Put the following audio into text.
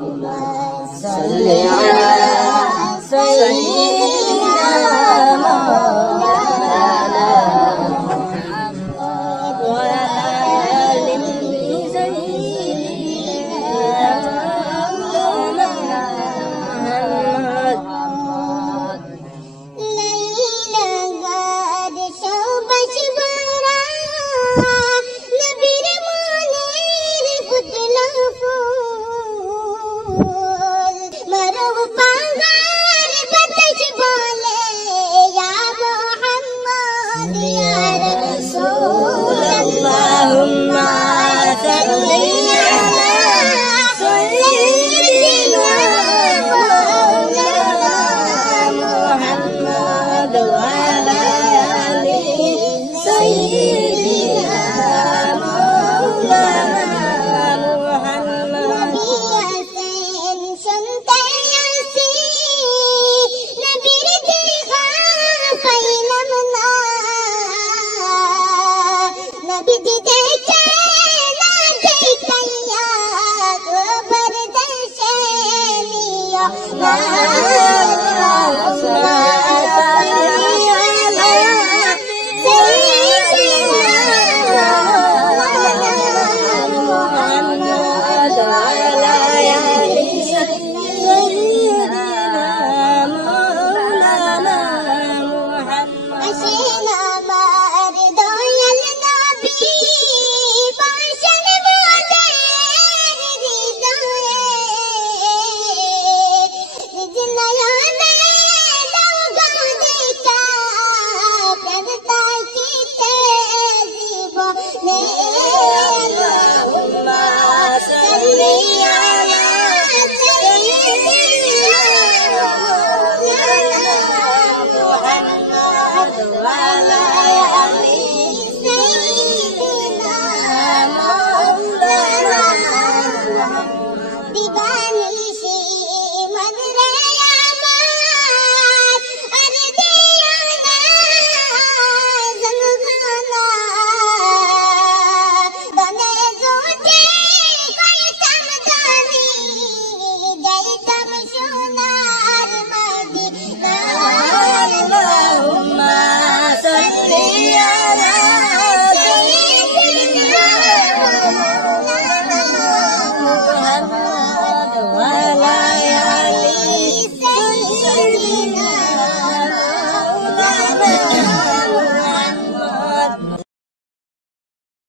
सल्ली अला सय्यिदिना मौलाना मुहम्मद व अला आलि सय्यिदिना मौलाना मुहम्मद। लैलगार शोबश बरा नबीर मोलेर पुतला फूल मरव पागार बतश बोले या मोहम्मद या रसूल अल्लाहुम्मा सल्ली अला सय्यिदिना मौलाना मुहम्मद व अला आलि सय्यिदिना मौलाना मुहम्मद। नबी हसन सुनते हसी नबीर देखा फैलम ना नबी देखे ना देखैया गोबर दशनिया ना